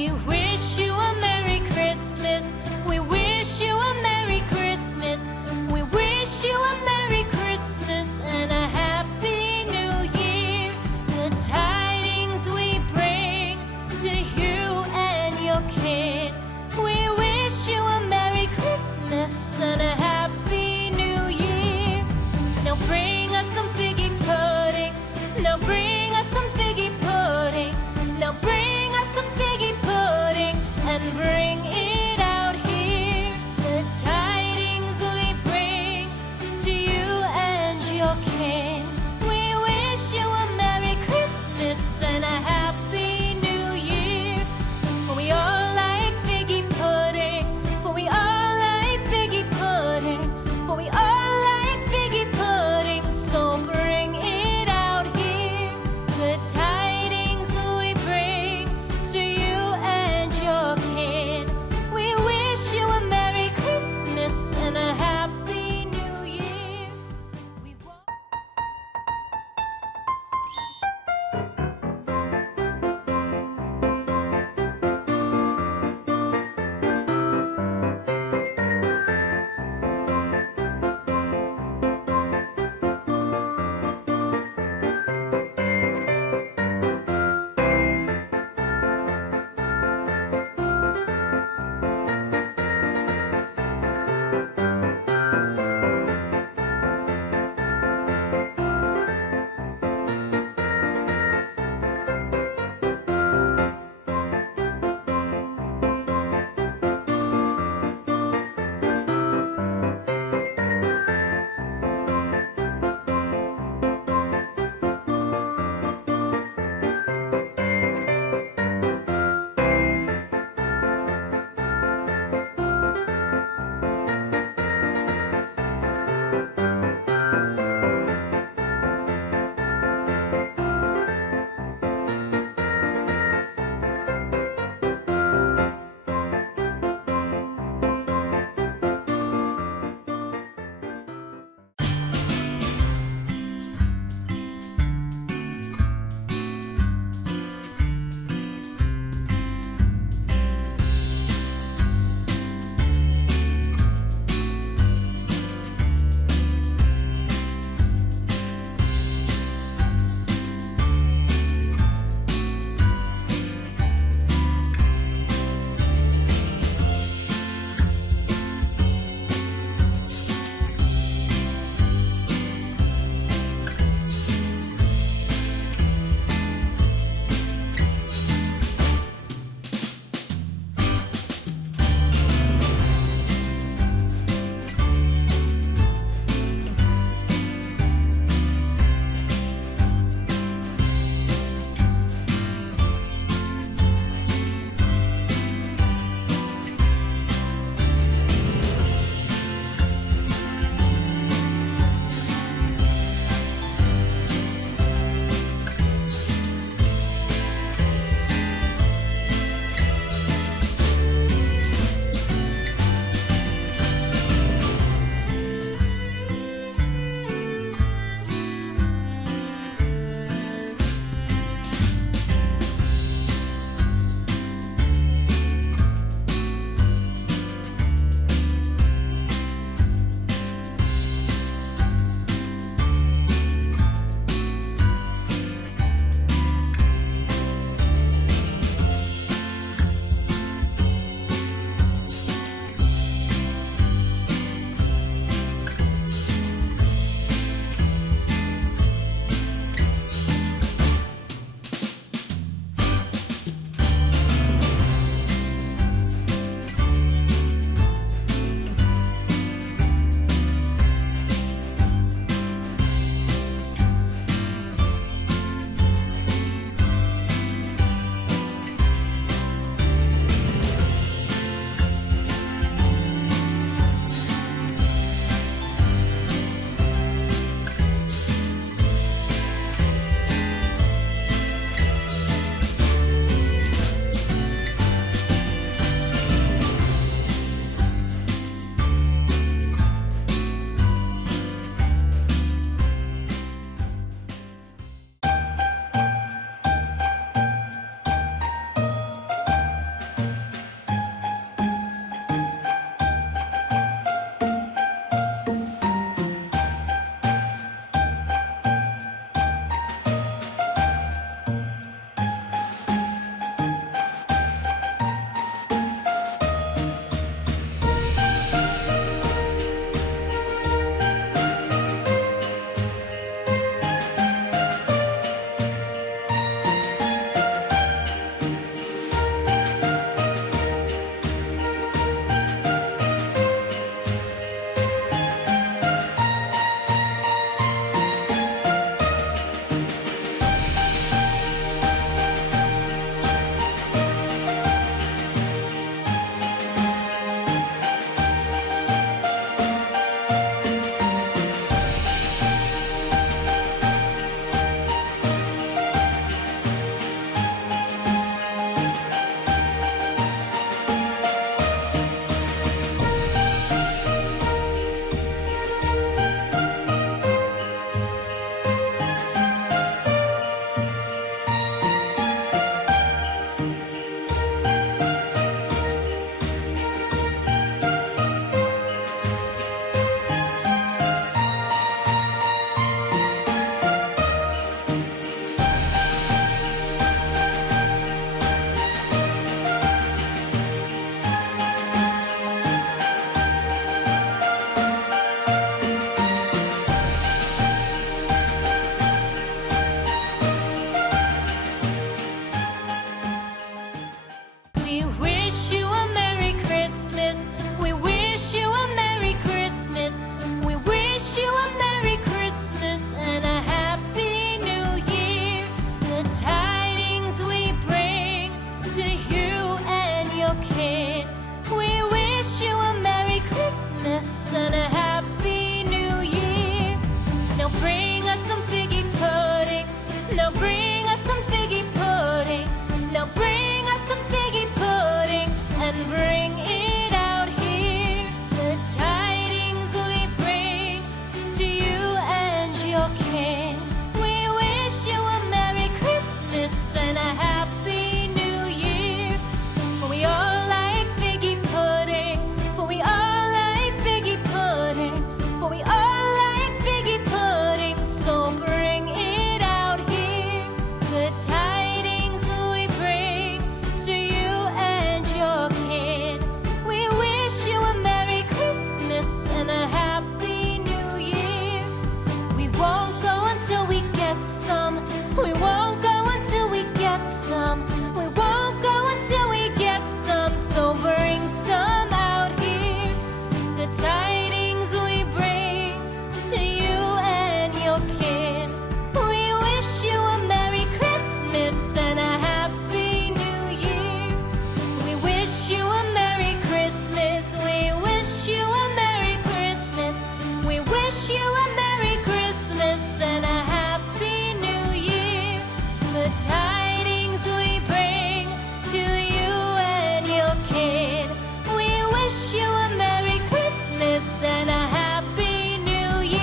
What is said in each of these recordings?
We wish you a Merry Christmas. We wish you a Merry Christmas. We wish you a Merry Christmas and a Happy New Year. The tidings we bring to you and your kid. We wish you a Merry Christmas and a Happy New Year. Now bring us some figgy pudding. Now bring us some figgy pudding. Now bring us some figgy pudding and bring it out here. The tidings we bring to you and your kin. We wish you a Merry Christmas and a Happy New Year. For we all like figgy pudding. For we all like figgy pudding. For we all like figgy pudding. So bring it out here. The tidings we bring to you and your kin. We wish you a Merry Christmas. We wish you a Merry Christmas. We wish you a Merry Christmas and a Happy New Year. The tidings we bring to you and your kin. We wish you a Merry Christmas and a Happy New Year. Now bring us some figgy pudding. Now bring us some figgy pudding. Now bring us some figgy pudding and bring it out here. The tidings we bring to you and your kin. We wish you a Merry Christmas and a Happy New Year. For we all like figgy pudding. For we all like figgy pudding. For we all like figgy pudding. So bring it out here. The tidings we bring to you and your kin. We wish you a Merry Christmas and a Happy New Year. We won't go until we get some. We won't go until we get some. We won't go until we get some. So bring some out here. The tidings we bring to you and your kin. We wish you a Merry Christmas and a Happy New Year. We wish you a Merry Christmas. We wish you a Merry Christmas. We wish you a Merry Christmas and a Happy New Year. The tidings we bring to you and your kin. We wish you a Merry Christmas and a Happy New Year.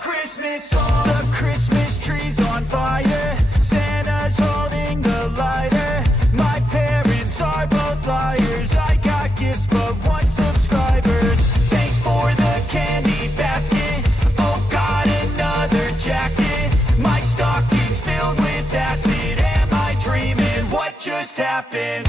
Christmas, all the Christmas trees on fire. Santa's holding the lighter. My parents are both liars. I got gifts but one subscribers. Thanks for the candy basket. Oh, got another jacket. My stocking's filled with acid. Am I dreaming? What just happened?